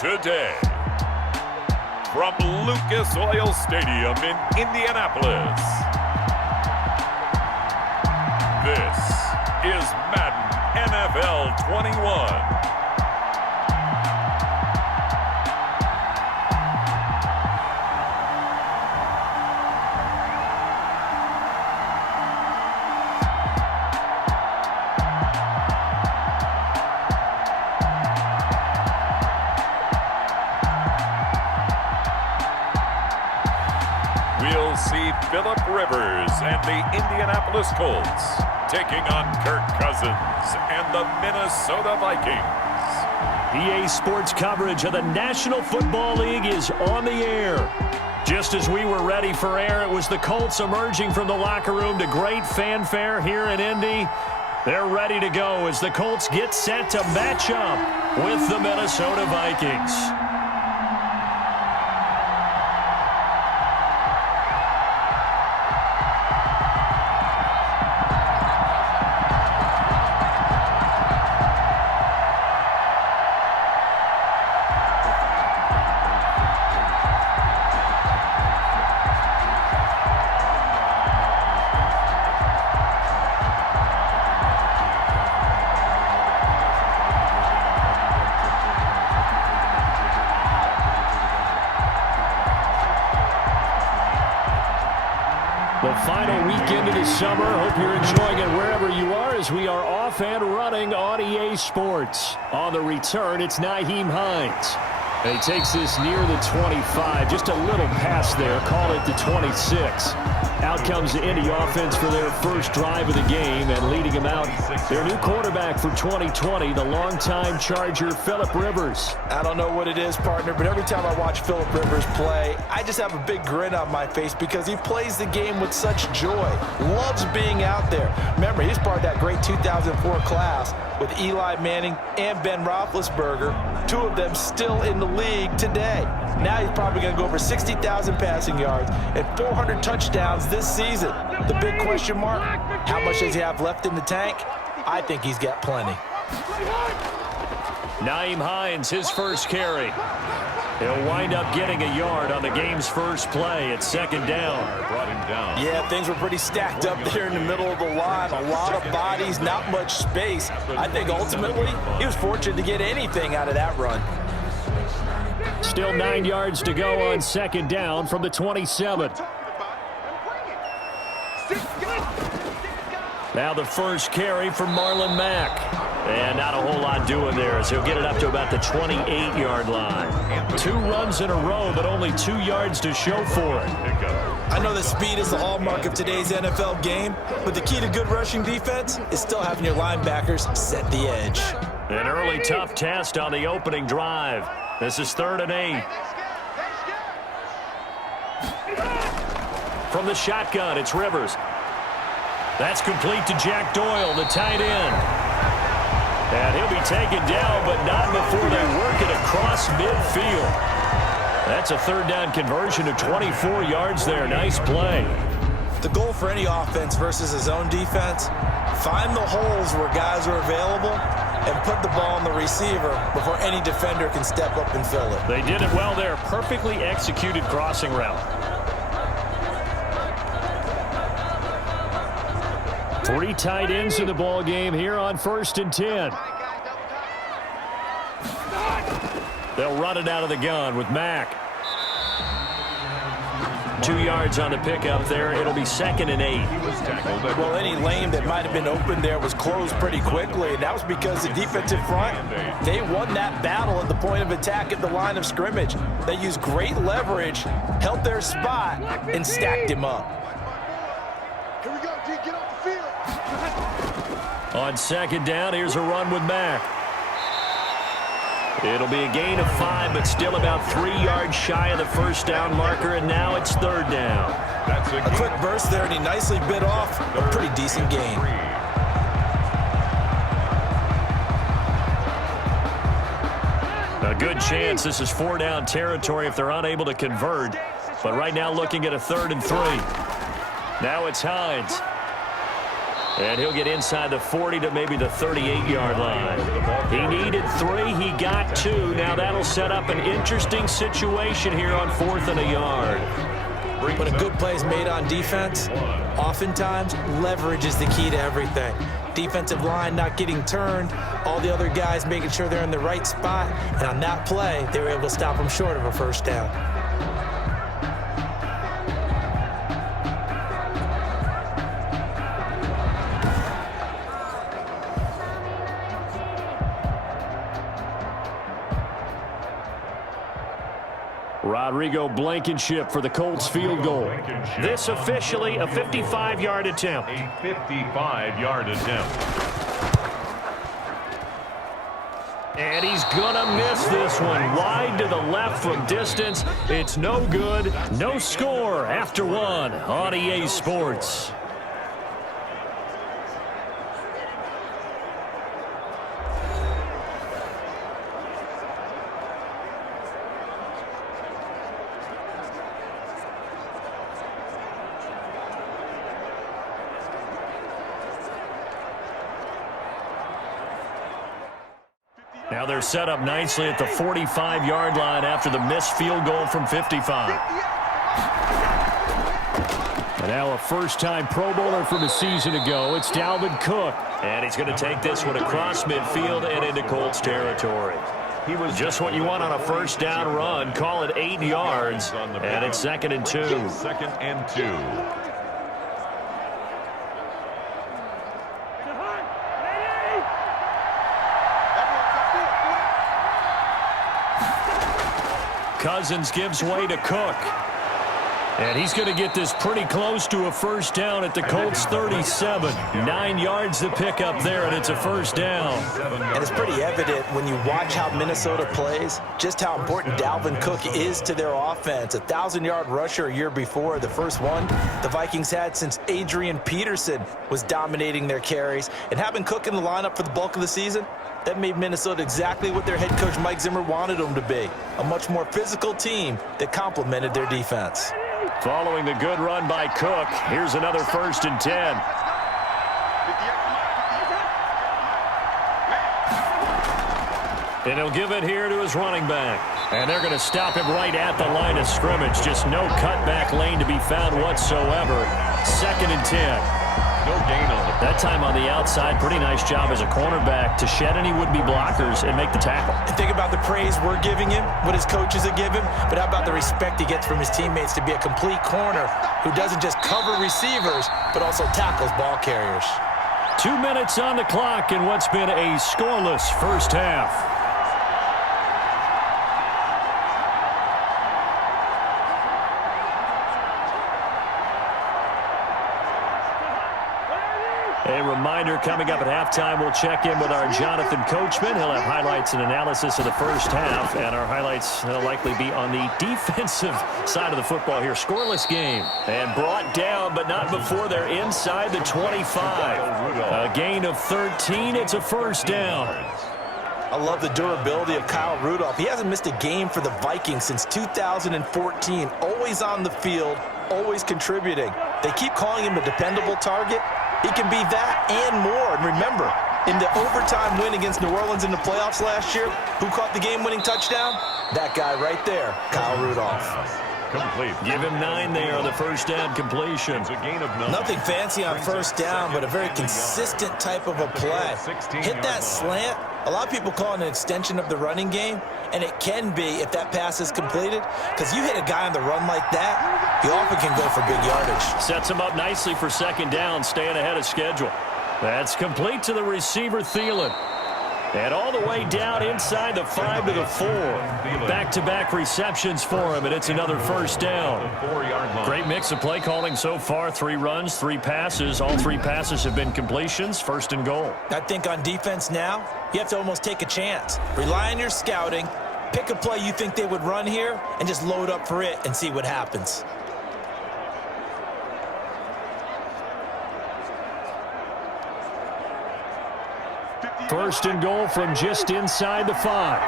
today. From Lucas Oil Stadium in Indianapolis, this is Madden NFL 21. We'll see Phillip Rivers and the Indianapolis Colts taking on Kirk Cousins and the Minnesota Vikings. EA Sports coverage of the National Football League is on the air. Just as we were ready for air, it was the Colts emerging from the locker room to great fanfare here in Indy. They're ready to go as the Colts get set to match up with the Minnesota Vikings. The final weekend of the summer. Hope you're enjoying it wherever you are as we are off and running on EA Sports. On the return, it's Nyheim Hines. And he takes this near the 25, just a little past there, call it the 26. Out comes the Indy offense for their first drive of the game, and leading them out, their new quarterback for 2020, the longtime Charger, Phillip Rivers. I don't know what it is, partner, but every time I watch Phillip Rivers play, I just have a big grin on my face because he plays the game with such joy, loves being out there. Remember, he's part of that great 2004 class with Eli Manning and Ben Roethlisberger, two of them still in the league today. Now he's probably going to go over 60,000 passing yards and 400 touchdowns this season. The big question mark, how much does he have left in the tank? I think he's got plenty. Nyheim Hines, his first carry. He'll wind up getting a yard on the game's first play at second down. Brought him down. Yeah, things were pretty stacked up there in the middle of the line. A lot of bodies, not much space. I think ultimately he was fortunate to get anything out of that run. Still 9 yards to go on second down from the 27. Now the first carry from Marlon Mack. And not a whole lot doing there as he'll get it up to about the 28-yard line. 2 runs in a row, but only 2 yards to show for it. I know that speed is the hallmark of today's NFL game, but the key to good rushing defense is still having your linebackers set the edge. An early tough test on the opening drive. This is 3rd and 8. From the shotgun, it's Rivers. That's complete to Jack Doyle, the tight end. And he'll be taken down, but not before they work it across midfield. That's a 3rd down conversion to 24 yards there. Nice play. The goal for any offense versus a zone defense, find the holes where guys are available and put the ball on the receiver before any defender can step up and fill it. They did it well there. Perfectly executed crossing route. 3 tight ends in the ball game here on 1st and 10. They'll run it out of the gun with Mack. 2 yards on the pickup there. It'll be 2nd and 8. Well, any lane that might have been open there was closed pretty quickly, and that was because the defensive front, they won that battle at the point of attack at the line of scrimmage. They used great leverage, held their spot, and stacked him up. Here we go, D, get off the field. On second down, here's a run with Mack. It'll be a gain of 5, but still about 3 yards shy of the first down marker, and now it's 3rd down. That's A quick burst there, and he nicely bit off a pretty decent gain. A good chance this is 4-down territory if they're unable to convert, but right now looking at a 3rd and 3. Now it's Hines. And he'll get inside the 40 to maybe the 38-yard line. He needed 3. He got 2. Now that'll set up an interesting situation here on 4th and a yard. When a good play is made on defense, oftentimes leverage is the key to everything. Defensive line not getting turned, all the other guys making sure they're in the right spot, and on that play, they were able to stop them short of a first down. Rodrigo Blankenship for the Colts field goal. This officially a 55-yard attempt. A 55-yard attempt. And he's going to miss this one. Wide to the left from distance. It's no good. No score after 1 on EA Sports. Now they're set up nicely at the 45-yard line after the missed field goal from 55. And now a first-time Pro Bowler from a season ago. It's Dalvin Cook. And he's going to take this one across midfield and into Colts territory. He was just what you want on a first down run. Call it 8 yards. And it's 2nd and 2. 2nd and 2. Cousins gives way to Cook. And he's going to get this pretty close to a first down at the Colts 37. 9 yards to pick up there, and it's a first down. And it's pretty evident when you watch how Minnesota plays, just how important Dalvin Cook is to their offense. 1,000-yard rusher a year before, the first one the Vikings had since Adrian Peterson was dominating their carries. And having Cook in the lineup for the bulk of the season, that made Minnesota exactly what their head coach Mike Zimmer wanted them to be, a much more physical team that complemented their defense. Following the good run by Cook, here's another 1st and 10. And he'll give it here to his running back. And they're going to stop him right at the line of scrimmage. Just no cutback lane to be found whatsoever. 2nd and 10. No gain on the that time on the outside. Pretty nice job as a cornerback to shed any would-be blockers and make the tackle. And think about the praise we're giving him, what his coaches are giving, but how about the respect he gets from his teammates to be a complete corner who doesn't just cover receivers, but also tackles ball carriers. 2 minutes on the clock in what's been a scoreless first half. A reminder coming up at halftime, we'll check in with our Jonathan Coachman. He'll have highlights and analysis of the first half, and our highlights will likely be on the defensive side of the football here. Scoreless game, and brought down, but not before they're inside the 25. A gain of 13. It's a first down. I love the durability of Kyle Rudolph. He hasn't missed a game for the Vikings since 2014. Always on the field, always contributing. They keep calling him a dependable target. He can be that and more. And remember, in the overtime win against New Orleans in the playoffs last year, who caught the game-winning touchdown? That guy right there, Kyle Rudolph. complete. Give him 9 there on the first down completion. It's a gain of 9. Nothing fancy on first down, but a very consistent type of a play. Hit that slant. A lot of people call it an extension of the running game, and it can be if that pass is completed, because you hit a guy on the run like that, he often can go for big yardage. Sets him up nicely for second down, staying ahead of schedule. That's complete to the receiver, Thielen. And all the way down inside the 5 to the 4. Back-to-back receptions for him, and it's another first down. Great mix of play calling so far. 3 runs, 3 passes. All 3 passes have been completions. First and goal. I think on defense now, you have to almost take a chance. Rely on your scouting. Pick a play you think they would run here, and just load up for it and see what happens. First and goal from just inside the 5.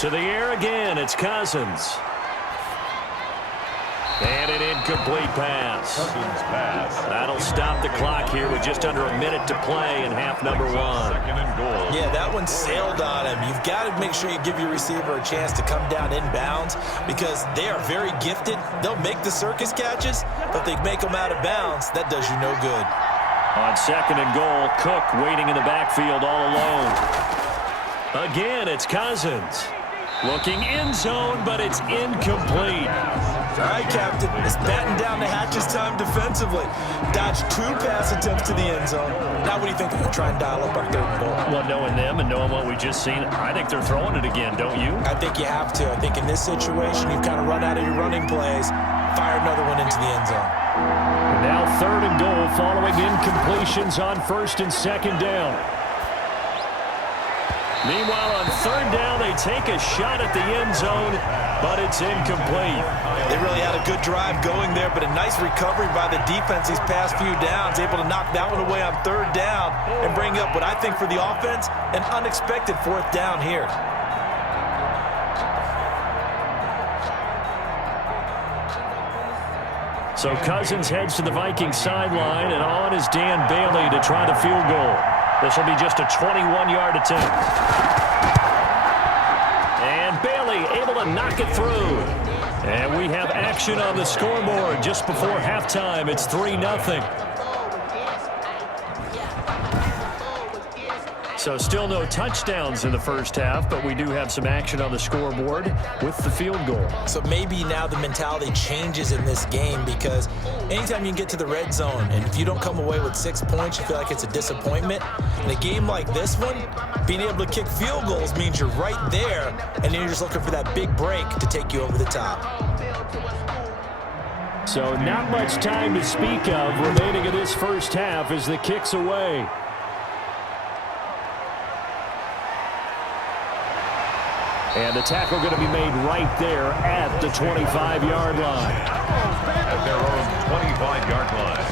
To the air again, it's Cousins. And an incomplete pass. Cousins pass. That'll stop the clock here with just under a minute to play in half number one. Second and goal. Yeah, that one sailed on him. You've got to make sure you give your receiver a chance to come down inbounds because they are very gifted. They'll make the circus catches, but if they make them out of bounds, that does you no good. On second and goal, Cook waiting in the backfield all alone. Again, it's Cousins. Looking end zone, but it's incomplete. All right, Captain, it's batten down the hatches time defensively. Dodged 2 pass attempts to the end zone. Now what do you think? They're going to try and dial up our third and goal? Well, knowing them and knowing what we just seen, I think they're throwing it again, don't you? I think you have to. I think in this situation, you've kind of run out of your running plays, fire another one into the end zone. Now third and goal following incompletions on first and second down. Meanwhile, on third down, they take a shot at the end zone, but it's incomplete. They really had a good drive going there, but a nice recovery by the defense these past few downs, able to knock that one away on third down and bring up what I think for the offense, an unexpected fourth down here. So Cousins heads to the Vikings sideline, and on is Dan Bailey to try the field goal. This will be just a 21-yard attempt. And Bailey able to knock it through. And we have action on the scoreboard just before halftime. It's 3-0. So still no touchdowns in the first half, but we do have some action on the scoreboard with the field goal. So maybe now the mentality changes in this game because anytime you can get to the red zone and if you don't come away with 6 points, you feel like it's a disappointment. In a game like this one, being able to kick field goals means you're right there, and then you're just looking for that big break to take you over the top. So not much time to speak of remaining in this first half as the kick's away. And the tackle going to be made right there at the 25-yard line. At their own 25-yard line.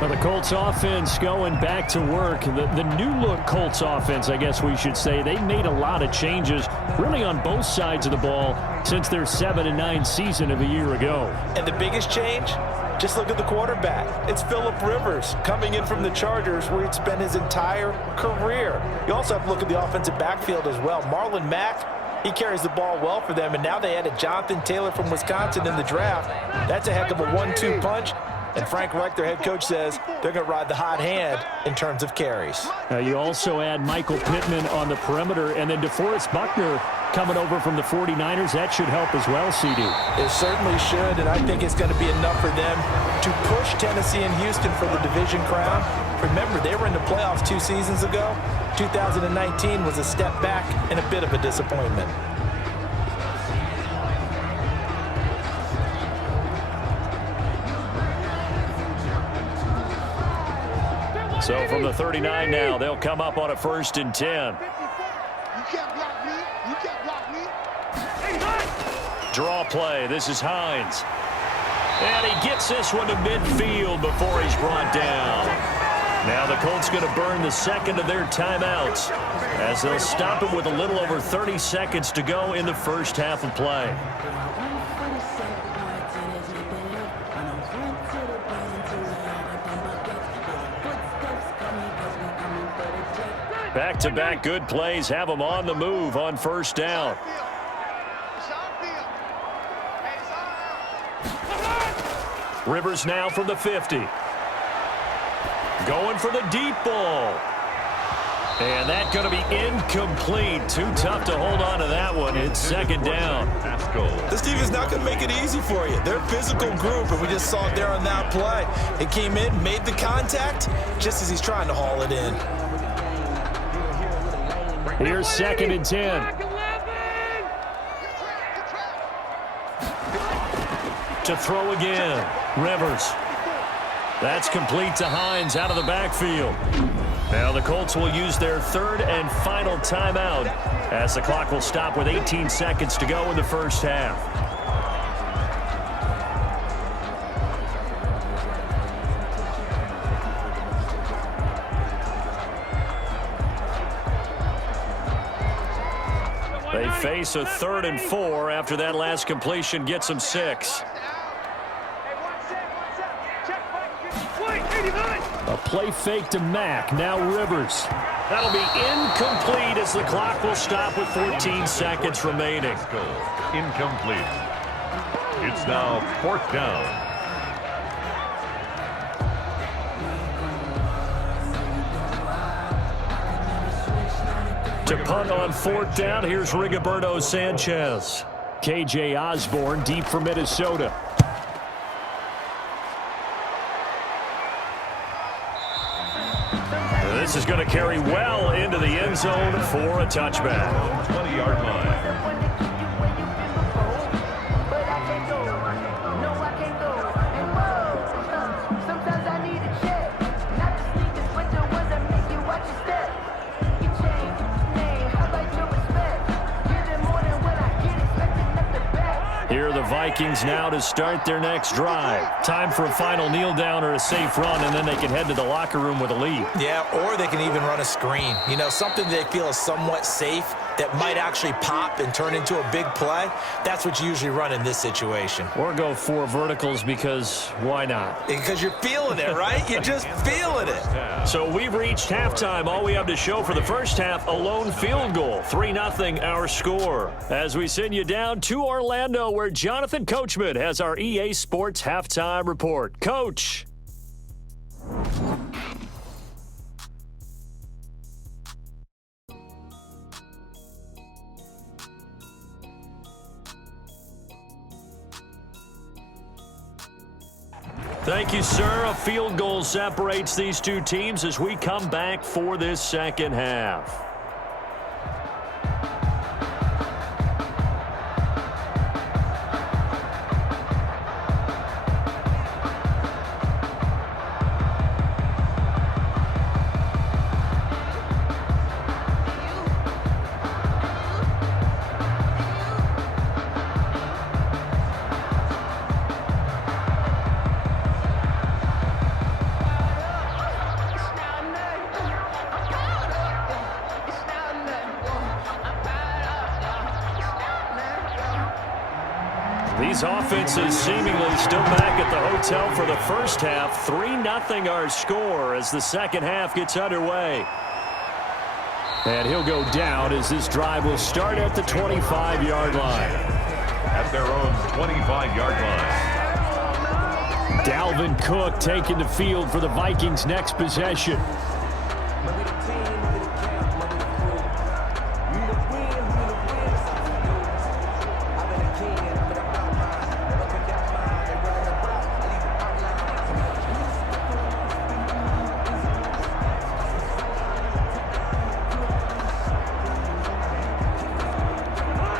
Well, the Colts offense going back to work. The new-look Colts offense, I guess we should say, they made a lot of changes really on both sides of the ball since their 7-9 season of a year ago. And the biggest change? Just look at the quarterback. It's Phillip Rivers coming in from the Chargers where he'd spent his entire career. You also have to look at the offensive backfield as well. Marlon Mack, he carries the ball well for them, and now they added Jonathan Taylor from Wisconsin in the draft. That's a heck of a 1-2 punch. And Frank Reich, their head coach, says they're going to ride the hot hand in terms of carries. You also add Michael Pittman on the perimeter, and then DeForest Buckner coming over from the 49ers. That should help as well, CD. It certainly should, and I think it's going to be enough for them to push Tennessee and Houston for the division crown. Remember, they were in the playoffs 2 seasons ago. 2019 was a step back and a bit of a disappointment. So from the 39 now, they'll come up on a 1st and 10. You can't block me. You can't block me. Draw play. This is Hines. And he gets this one to midfield before he's brought down. Now the Colts going to burn the second of their timeouts as they'll stop it with a little over 30 seconds to go in the first half of play. Back-to-back good plays have them on the move on first down. Rivers now from the 50. Going for the deep ball. And that's going to be incomplete. Too tough to hold on to that one. It's second down. This team is not going to make it easy for you. They're a physical group, and we just saw it there on that play. It came in, made the contact, just as he's trying to haul it in. Here's 2nd and 10. To throw again. Rivers. That's complete to Hines out of the backfield. Now the Colts will use their 3rd and final timeout as the clock will stop with 18 seconds to go in the first half. They face a 3rd and 4 after that last completion gets them 6. A play fake to Mack. Now Rivers. That'll be incomplete as the clock will stop with 14 seconds remaining. Incomplete. It's now 4th down. To punt on 4th down, here's Rigoberto Sanchez. KJ Osborne deep for Minnesota. This is going to carry well into the end zone for a touchback. 20-yard line. Here are the Vikings now to start their next drive. Time for a final kneel down or a safe run, and then they can head to the locker room with a lead. Yeah, or they can even run a screen. You know, something they feel is somewhat safe that might actually pop and turn into a big play. That's what you usually run in this situation. Or go 4 verticals because why not? Because you're feeling it, right? You're just feeling it. So we've reached halftime. All we have to show for the first half, a lone field goal. 3-0 our score. As we send you down to Orlando, where Jonathan Coachman has our EA Sports halftime report. Coach. Thank you, sir. A field goal separates these two teams as we come back for this second half. These offenses seemingly still back at the hotel for the first half. 3-0 our score as the second half gets underway. And he'll go down as this drive will start at the 25-yard line. At their own 25-yard line. Dalvin Cook taking the field for the Vikings' next possession.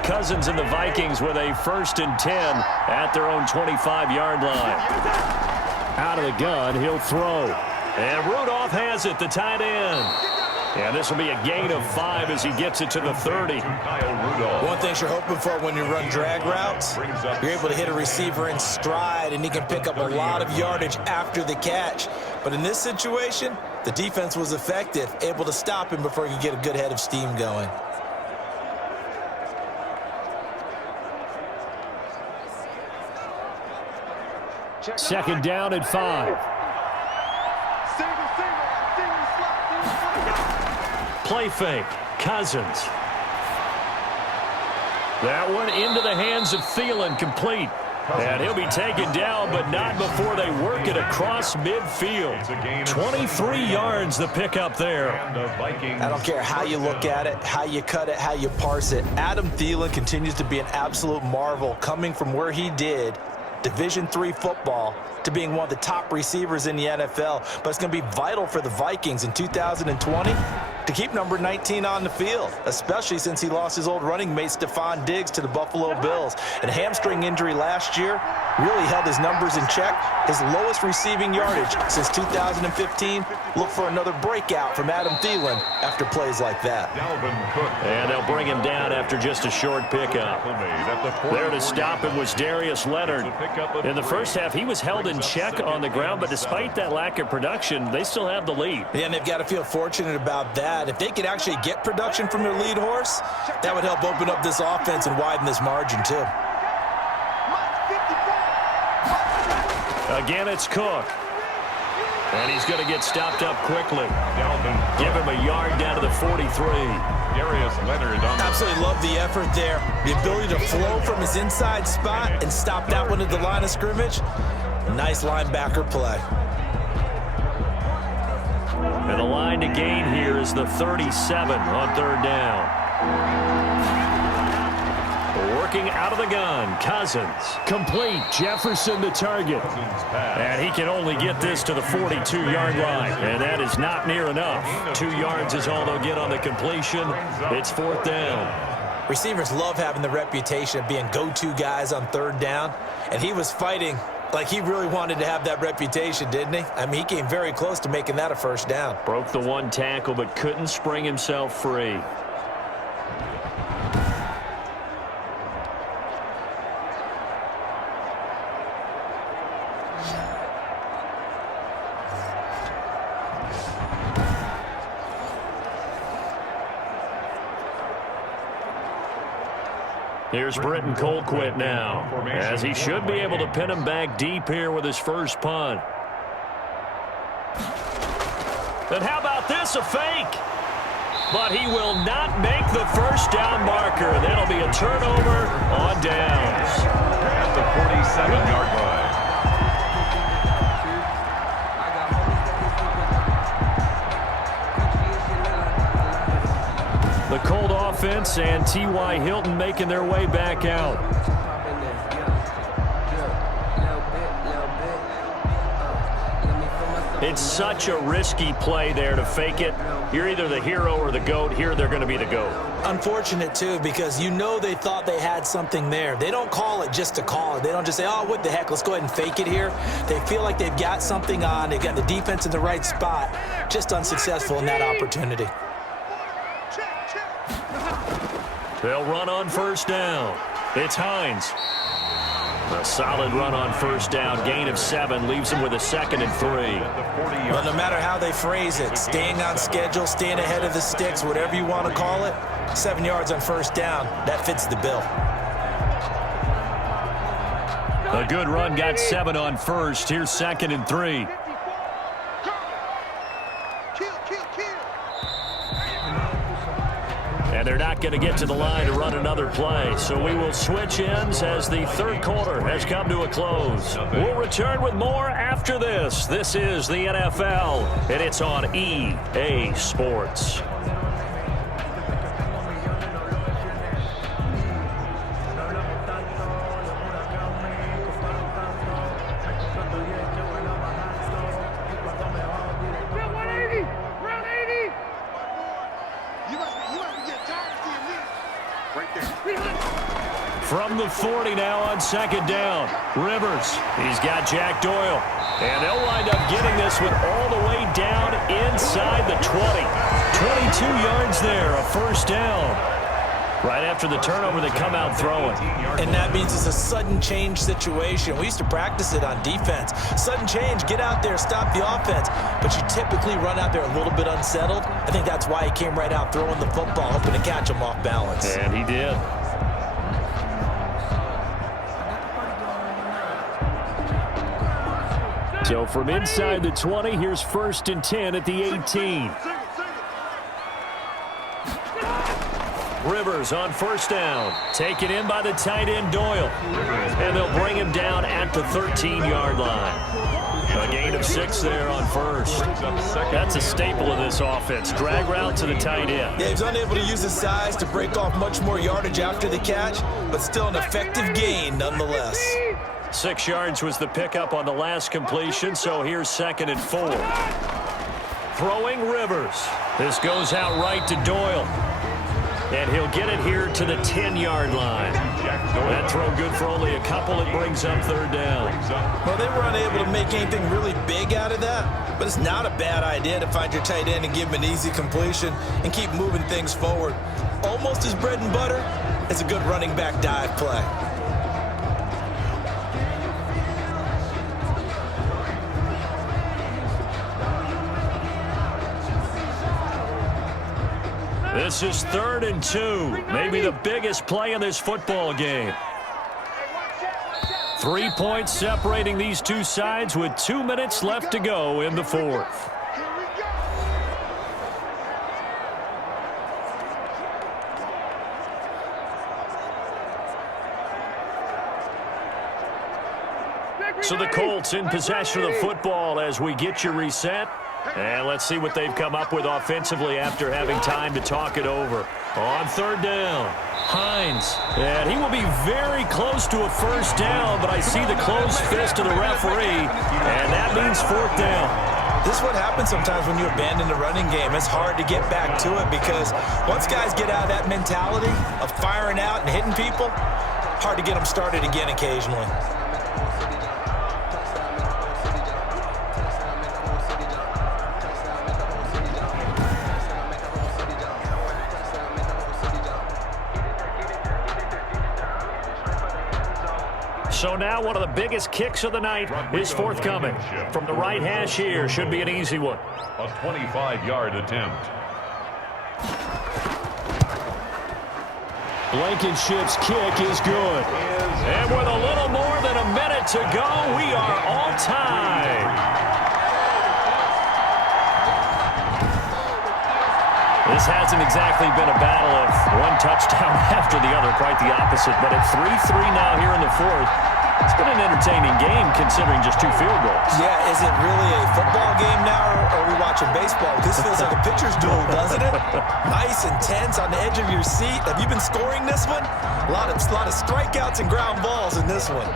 Cousins and the Vikings with a 1st and 10 at their own 25-yard line. Out of the gun, he'll throw. And Rudolph has it, the tight end. And this will be a gain of 5 as he gets it to the 30. One thing you're hoping for when you run drag routes, you're able to hit a receiver in stride, and he can pick up a lot of yardage after the catch. But in this situation, the defense was effective, able to stop him before he could get a good head of steam going. Second down and 5. Play fake. Cousins. That one into the hands of Thielen, complete. And he'll be taken down, but not before they work it across midfield. 23 yards the pickup there. I don't care how you look at it, how you cut it, how you parse it. Adam Thielen continues to be an absolute marvel, coming from where he did, Division III football, to being one of the top receivers in the NFL. But it's going to be vital for the Vikings in 2020 to keep number 19 on the field, especially since he lost his old running mate Stephon Diggs to the Buffalo Bills. And a hamstring injury last year really held his numbers in check. His lowest receiving yardage since 2015. Look for another breakout from Adam Thielen after plays like that. And they'll bring him down after just a short pickup. There to stop him was Darius Leonard. In the first half, he was held in check on the ground, but despite that lack of production, they still have the lead. Yeah, and they've got to feel fortunate about that. If they could actually get production from their lead horse, that would help open up this offense and widen this margin too. Again, it's Cook. And he's going to get stopped up quickly. Give him a yard down to the 43. Darius Leonard on Absolutely love the effort there. The ability to flow from his inside spot and stop that one at the line of scrimmage. Nice linebacker play. And the line to gain here is the 37 on third down. Working out of the gun, Cousins. Complete, Jefferson the target. And he can only get this to the 42-yard line. And that is not near enough. 2 yards is all they'll get on the completion. It's fourth down. Receivers love having the reputation of being go-to guys on third down. And he was fighting like he really wanted to have that reputation, didn't he? I mean, he came very close to making that a first down. Broke the one tackle, but couldn't spring himself free. Here's Britton Colquitt now, as he should be able to pin him back deep here with his first punt. And how about this, a fake? But he will not make the first down marker. That'll be a turnover on downs. at the 47-yard line. The Colt offense and T.Y. Hilton making their way back out. It's such a risky play there to fake it. You're either the hero or the GOAT. Here they're going to be the GOAT. Unfortunate, too, because you know they thought they had something there. They don't call it just to call it. They don't just say, oh, what the heck, let's go ahead and fake it here. They feel like they've got something on. They've got the defense in the right spot. Just unsuccessful in that opportunity. They'll run on first down. It's Hines. A solid run on first down. Gain of 7 leaves them with a 2nd and 3. Well, no matter how they phrase it, staying on schedule, staying ahead of the sticks, whatever you want to call it, 7 yards on first down, that fits the bill. A good run got 7 on first. Here's 2nd and 3. And they're not going to get to the line to run another play. So we will switch ends as the third quarter has come to a close. We'll return with more after this. This is the NFL, and it's on EA Sports. From the 40 now on 2nd down. Rivers, he's got Jack Doyle. And they'll wind up getting this one all the way down inside the 20. 22 yards there, a first down. Right after the turnover, they come out throwing. And that means it's a sudden change situation. We used to practice it on defense. Sudden change, get out there, stop the offense. But you typically run out there a little bit unsettled. I think that's why he came right out throwing the football, hoping to catch him off balance. And he did. So from inside the 20, here's 1st and 10 at the 18. Rivers on first down. Taken in by the tight end Doyle. And they'll bring him down at the 13-yard line. A gain of 6 there on first. That's a staple of this offense. Drag route to the tight end. Yeah, he's unable to use his size to break off much more yardage after the catch, but still an effective gain nonetheless. 6 yards was the pickup on the last completion, so here's 2nd and 4. Throwing Rivers. This goes out right to Doyle. And he'll get it here to the 10-yard line. That throw good for only a couple. It brings up third down. Well, they were unable to make anything really big out of that, but it's not a bad idea to find your tight end and give him an easy completion and keep moving things forward. Almost his bread and butter is a good running back dive play. This is 3rd and 2. Maybe the biggest play in this football game. 3 points separating these two sides with 2 minutes left to go in the fourth. So the Colts in possession of the football as we get you reset. And let's see what they've come up with offensively after having time to talk it over. On 3rd down, Hines. And he will be very close to a first down, but I see the closed fist of the referee, and that means 4th down. This is what happens sometimes when you abandon the running game. It's hard to get back to it because once guys get out of that mentality of firing out and hitting people, hard to get them started again occasionally. So now one of the biggest kicks of the night is forthcoming. From the right hash here, should be an easy one. A 25-yard attempt. Blankenship's kick is good. And with a little more than a minute to go, we are all tied. This hasn't exactly been a battle of one touchdown after the other, quite the opposite. But at 3-3 now here in the fourth, it's been an entertaining game considering just 2 field goals. Yeah, is it really a football game now, or are we watching baseball? This feels like a pitcher's duel, doesn't it? Nice and tense on the edge of your seat. Have you been scoring this one? A lot of strikeouts and ground balls in this one.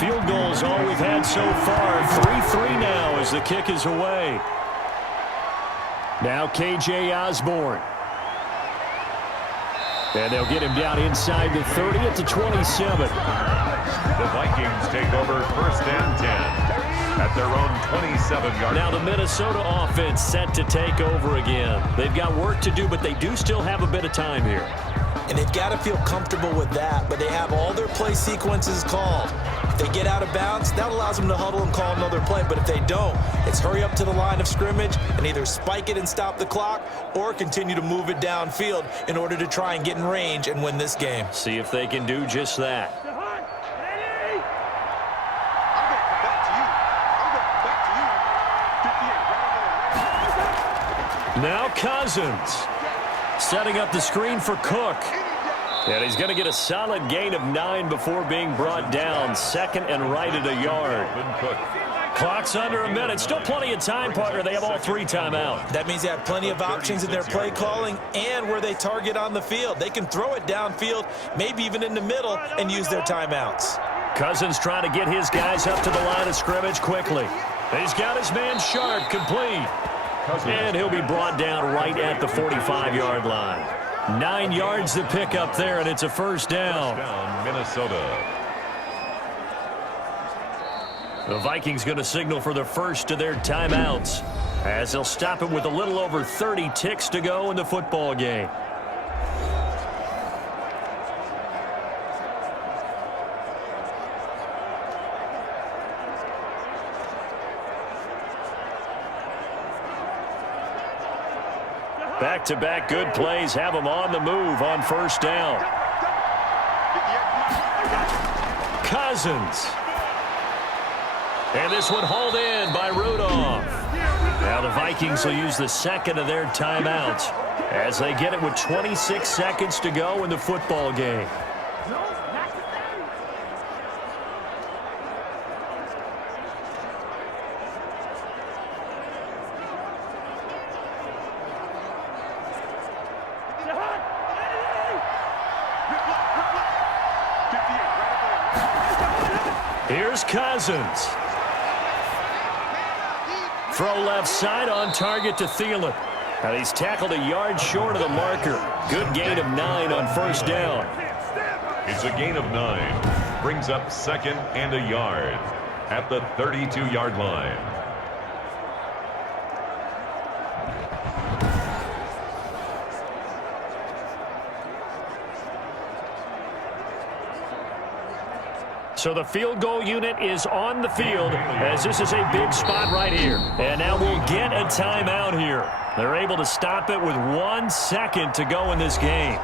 Field goals all we've had so far. 3-3 now as the kick is away. Now K.J. Osborne. And they'll get him down inside the 30 at the 27. The Vikings take over 1st and 10 at their own 27-yard. Now the Minnesota offense set to take over again. They've got work to do, but they do still have a bit of time here. And they've got to feel comfortable with that, but they have all their play sequences called. If they get out of bounds, that allows them to huddle and call another play. But if they don't, it's hurry up to the line of scrimmage and either spike it and stop the clock or continue to move it downfield in order to try and get in range and win this game. See if they can do just that. Now Cousins setting up the screen for Cook. And he's going to get a solid gain of 9 before being brought down. 2nd and right at a yard. Clock's under a minute. Still plenty of time, partner. They have all 3 timeouts. That means they have plenty of options in their play calling and where they target on the field. They can throw it downfield, maybe even in the middle, and use their timeouts. Cousins trying to get his guys up to the line of scrimmage quickly. He's got his man Sharp complete. And he'll be brought down right at the 45-yard line. 9 yards to pick up there, and it's a first down. Minnesota. The Vikings going to signal for the first of their timeouts as they'll stop it with a little over 30 ticks to go in the football game. Back-to-back good plays have them on the move on first down. Cousins. And this one hauled in by Rudolph. Now the Vikings will use the 2nd of their timeouts as they get it with 26 seconds to go in the football game. Here's Cousins. Throw left side on target to Thielen. And he's tackled a yard short of the marker. Good gain of 9 on first down. It's a gain of 9. Brings up 2nd and a yard at the 32-yard line. So the field goal unit is on the field as this is a big spot right here. And now we'll get a timeout here. They're able to stop it with 1 second to go in this game.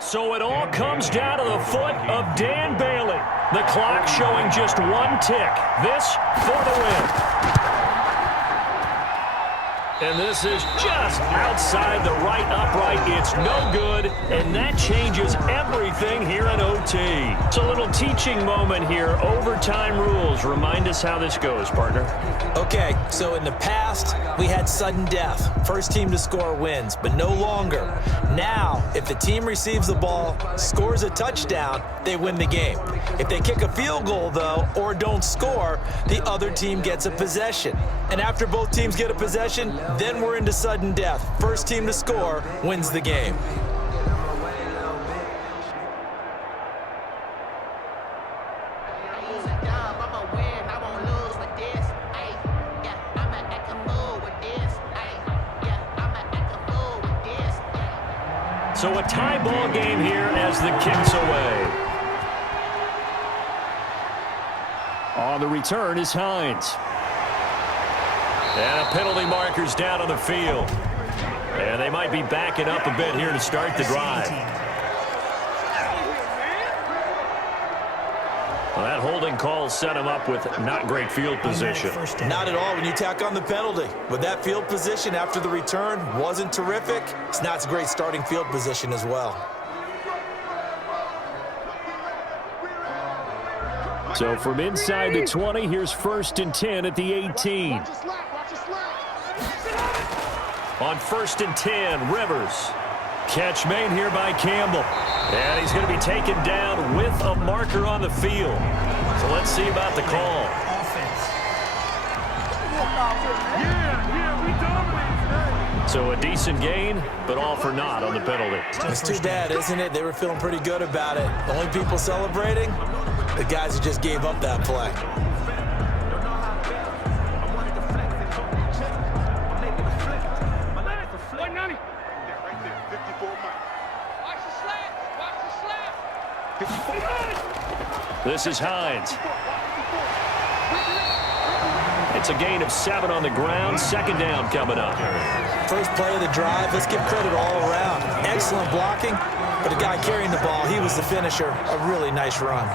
So it all comes down to the foot of Dan Bailey. The clock showing just 1 tick. This for the win. And this is just outside the right upright. It's no good, and that changes everything here in OT. It's a little teaching moment here. Overtime rules. Remind us how this goes, partner. Okay, so in the past, we had sudden death. First team to score wins, but no longer. Now, if the team receives the ball, scores a touchdown, they win the game. If they kick a field goal, though, or don't score, the other team gets a possession. And after both teams get a possession, then we're into sudden death. First team to score wins the game. So a tie ball game here as the kick's away. On the return is Hines. And a penalty marker's down on the field. And they might be backing up a bit here to start the drive. Well, that holding call set him up with not great field position. Not at all when you tack on the penalty. But that field position after the return wasn't terrific. It's not a great starting field position as well. So from inside the 20, here's 1st and 10 at the 18. On 1st and 10, Rivers. Catch made here by Campbell. And he's going to be taken down with a marker on the field. So let's see about the call. So a decent gain, but all for naught on the penalty. It's too bad, isn't it? They were feeling pretty good about it. The only people celebrating, the guys who just gave up that play. This is Hines. It's a gain of 7 on the ground. 2nd down coming up. First play of the drive. Let's give credit all around. Excellent blocking, but the guy carrying the ball, he was the finisher. A really nice run.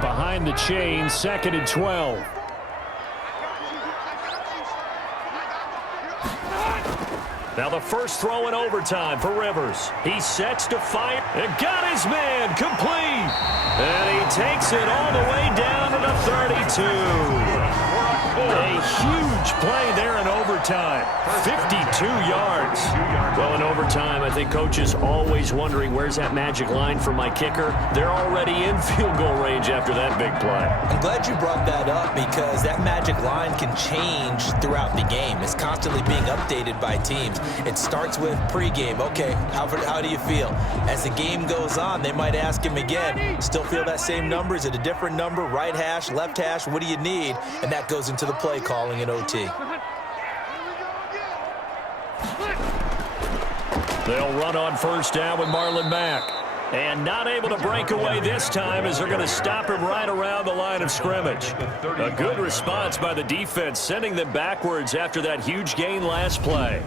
Behind the chain, 2nd and 12. Now the first throw in overtime for Rivers. He sets to fire and got his man complete. And he takes it all the way down to the 32. A huge play there in overtime. 52 yards. Well, in overtime, I think coaches always wondering, where's that magic line for my kicker? They're already in field goal range after that big play. I'm glad you brought that up because that magic line can change throughout the game. It's constantly being updated by teams. It starts with pregame. Okay, how do you feel? As the game goes on, they might ask him again, still feel that same number? Is it a different number? Right hash, left hash, what do you need? And that goes into the play calling in OT. They'll run on first down with Marlon Mack. And not able to break away this time as they're going to stop him right around the line of scrimmage. A good response by the defense, sending them backwards after that huge gain last play.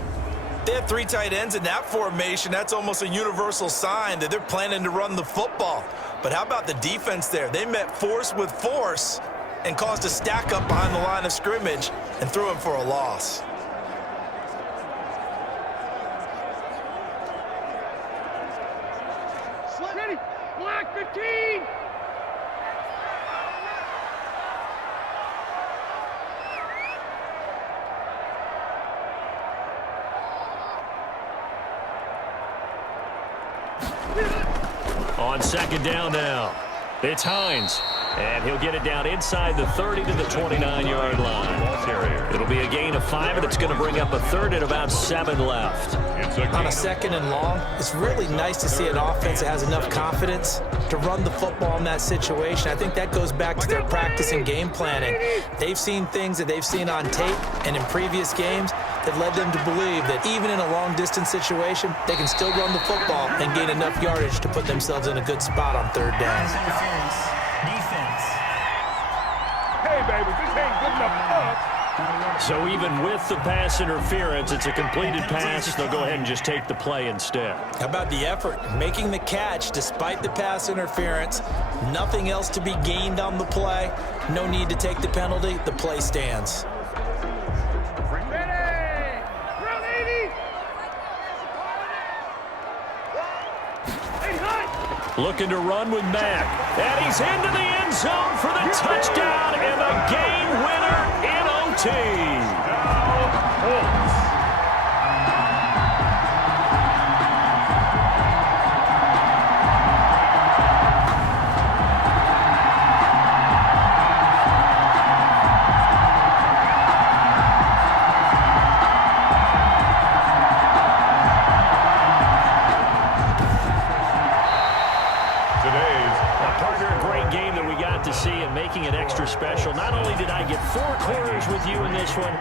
They have 3 tight ends in that formation. That's almost a universal sign that they're planning to run the football. But how about the defense there? They met force with force and caused a stack up behind the line of scrimmage and threw him for a loss. On second down now, it's Hines. And he'll get it down inside the 30 to the 29-yard line. It'll be a gain of 5, and it's going to bring up a third and about 7 left. On a second and long, it's really nice to see an offense that has enough confidence to run the football in that situation. I think that goes back to their practice and game planning. They've seen things that they've seen on tape and in previous games that led them to believe that even in a long-distance situation, they can still run the football and gain enough yardage to put themselves in a good spot on third down. Defense. Hey, baby, this ain't good enough for us. So even with the pass interference, it's a completed pass. They'll go ahead and just take the play instead. How about the effort? Making the catch despite the pass interference. Nothing else to be gained on the play. No need to take the penalty. The play stands. Looking to run with Mack. And he's into the end zone for the touchdown and the game winner in OT. Making it extra special. Not only did I get 4 quarters with you in this one,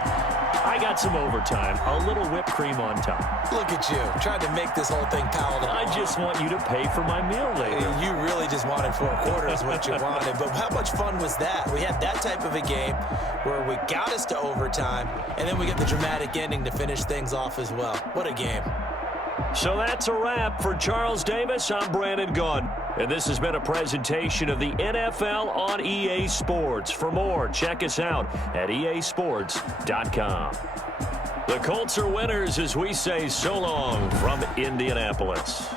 I got some overtime. A little whipped cream on top. Look at you, trying to make this whole thing palatable. I just want you to pay for my meal later. You really just wanted 4 quarters, what you wanted. But how much fun was that? We had that type of a game where we got us to overtime, and then we get the dramatic ending to finish things off as well. What a game. So that's a wrap. For Charles Davis, I'm Brandon Gunn. And this has been a presentation of the NFL on EA Sports. For more, check us out at easports.com. The Colts are winners as we say so long from Indianapolis.